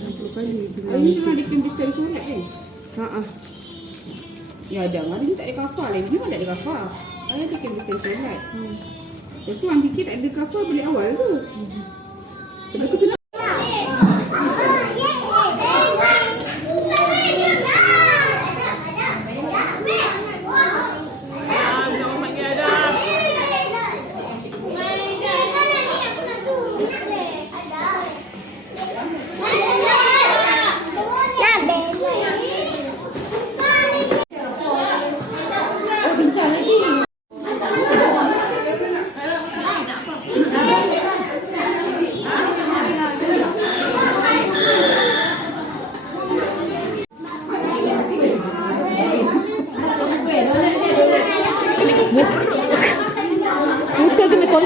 Hari ni memang ada kena bestari solat kan? Ha ah. Ya ada. Hari ni tak ada kafar lagi. Memang tak ada kafar. Hari tu kena bestari solat. Lepas tu orang fikir tak ada kafar balik awal tu. Lepas tu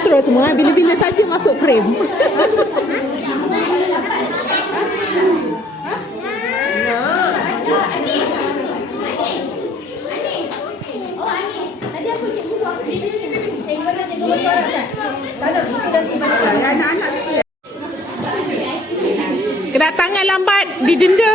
kontrol semua. eh. Bila-bila saja masuk frame. Kedatangan lambat didenda.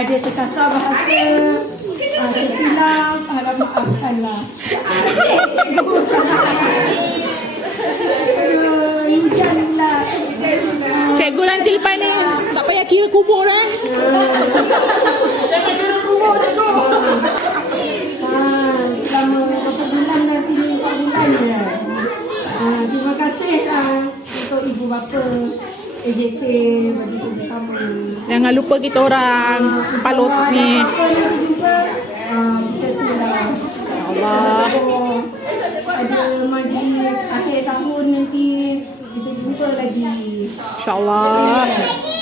Ada terkasar bahasa, uh, tersilap, harap maafkanlah. Hujan pula. Cikgu nanti lepas ni tak payah kira kubur eh. AJK bagi kerjasama. Jangan lupa kita orang palut ni. Ah, lah. Allah. Ada majlis akhir tahun nanti kita jumpa lagi. InsyaAllah.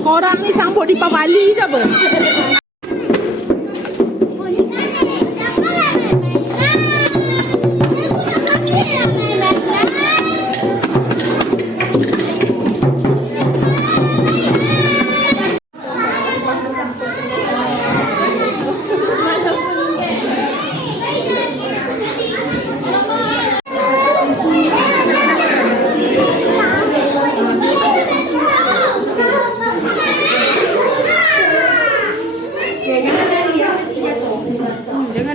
Korang ni sambut di Pavali ke apa?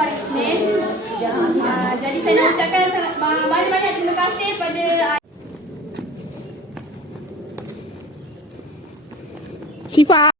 luar Isnin. Ah, jadi saya nak ucapkan banyak-banyak terima kasih pada Syifa.